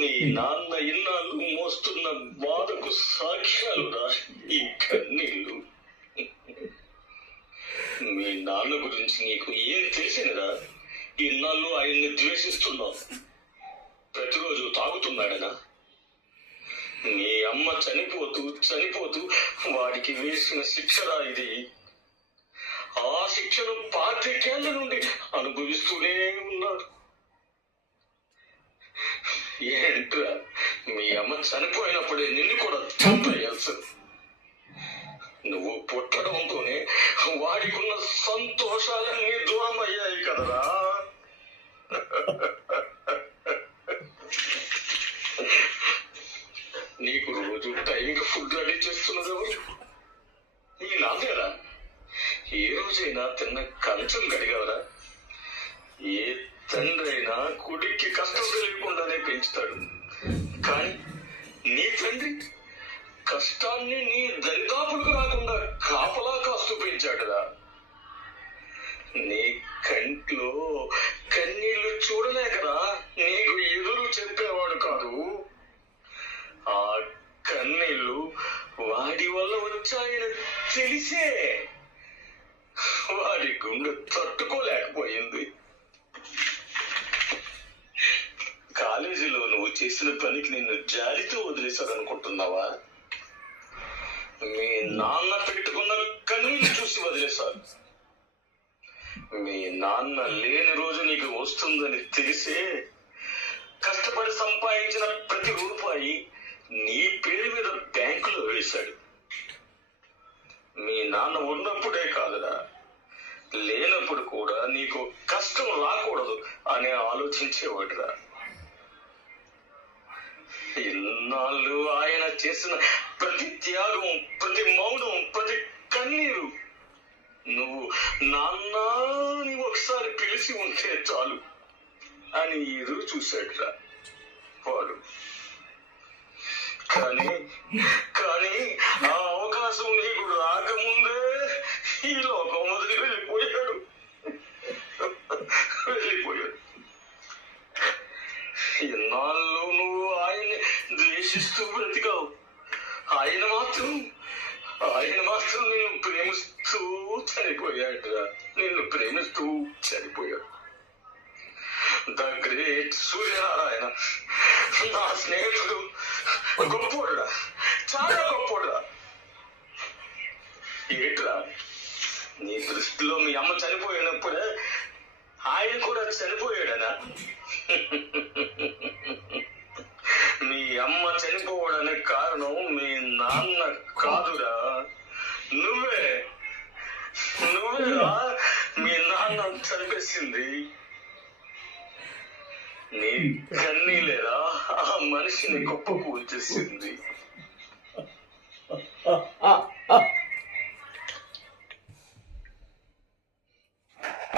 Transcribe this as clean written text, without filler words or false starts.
నీ నాన్న ఇన్నాళ్ళు మోస్తున్న బాధకు సాక్ష్యాలురా ఈ కన్నీళ్ళు. మీ నాన్న గురించి నీకు ఏం తెలిసినరా? ఇన్నాళ్ళు ఆయన్ని ద్వేషిస్తున్నావు. ప్రతిరోజు తాగుతున్నాడనా? నీ అమ్మ చనిపోతూ చనిపోతూ వాడికి వేసిన శిక్షరా ఇది. ఆ శిక్షను 25 ఏళ్ల నుండి అనుభవిస్తూనే ఉన్నాడు. ఏంట్రా, మీ అమ్మ చనిపోయినప్పుడే నిన్ను కూడా చంపేయాల్సి. నువ్వు పుట్టడంతోనే వాడికున్న సంతోషాలన్నీ దూరం అయ్యాయి కదరా. నీకు రోజు టైంకి ఫుడ్ రెడీ చేస్తున్నది ఎవరు? నీ నాన్నేరా? ఏ రోజైనా తిన్న కంచం గడిగవరా? ఏ తండ్రి అయినా కొడుక్కి కష్టం తెలియకుండానే పెంచుతాడు. కానీ నీ తండ్రి కష్టాన్ని నీ దరిదాపులకు రాకుండా కాపలా కాస్తూ పెంచాడురా. నీ కంట్లో కన్నీళ్లు చూడలేకరా నీకు ఎదురు చెప్పేవాడు కాదు. ఆ కన్నీళ్లు వాడి వల్ల వచ్చాయని తెలిసే వాడి గుండె తట్టుకోలేకపోయింది. కాలేజీలో నువ్వు చేసిన పనికి నిన్ను జాలితో వదిలేశారనుకుంటున్నావా? మీ నాన్న పెట్టుకున్న కన్నీళ్ళు చూసి వదిలేశారు. మీ నాన్న లేని రోజు నీకు వస్తుందని తెలిసే కష్టపడి సంపాదించిన ప్రతి రూపాయి నీ పేరు మీద బ్యాంకులో వేశాడు. మీ నాన్న ఉన్నప్పుడే కాదురా, లేనప్పుడు కూడా నీకు కష్టం రాకూడదు అని ఆలోచించేవాడురా. ఇన్నాళ్ళు ఆయన చేసిన ప్రతి త్యాగం, ప్రతి మౌనం, ప్రతి కన్నీరు నువ్వు నాన్నా అని ఒకసారి పిలిచి ఉంటే చాలు అని ఎదురు చూశాడురా వాడు. కానీ ఆ అవకాశం నీకు రాకముందే ఈ లోకం వదిలి వెళ్ళిపోయాడు. ఎన్నాళ్ళు నువ్వు ఆయన్ని ద్వేషిస్తూ బ్రతికావు. ఆయన మాత్రం నిన్ను ప్రేమిస్తూ చనిపోయాడురా. నిన్ను ప్రేమిస్తూ చనిపోయాడు. ద గ్రేట్ సూర్యనారాయణ నా స్నేహితుడు గొప్పోడురా, చాలా గొప్పోడురా. ఏట్రా, నీ దృష్టిలో మీ అమ్మ చనిపోయినప్పుడే ఆయన కూడా చనిపోయాడనా? మీ అమ్మ చనిపోవడానికి కారణం మీ నాన్న కాదురా, నువ్వేరా మీ నాన్న చనిపేసింది. నీ కన్నీలేరా ఆ మనిషిని గొప్పకు వచ్చేసింది.